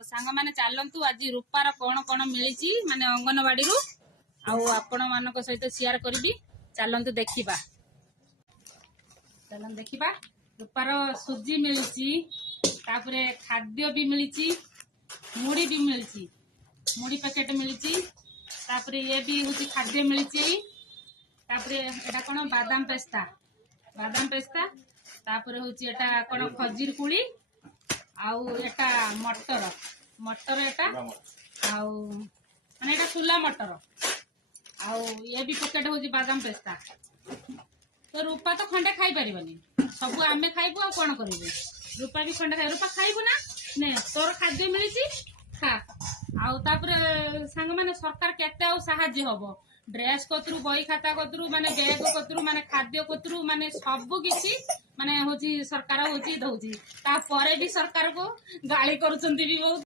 सांग माने चलतु आज रूपार कौन कौन मिली माने अंगनवाड़ी आपण मान सहित शेयर करी चलतु देखा चलन देखा रूपार सुजी मिली खाद्य भी मिली मुड़ी भी मिली मुड़ी पैकेट मिली ये भी हूँ खाद्य मिली एटा कौन बादाम पेस्ता तापर हूँ एटा कौन खजीर कुड़ी आउ एटा मटर एटा आउ माने एटा सुला मटर आउ ये भी पैकेट हूँ बादाम पेस्ता तो रूपा तो खंडे खाई पारिबनी सब आमे खाइबू आ कौन करिबू रूपा भी खंडे खाइ रूपा खाइबू ना ने तोर खाद्य मिली खा आउ तापर सांग माने सरकार केते आ सहाय्य हबो ड्रेस कतरू बही खाता कतरू माने बैग कतरू माने खाद्य कतरू माने सब किसी माने होची सरकार होची दउची ता परे भी सरकार को गाली करूचंती भी बहुत।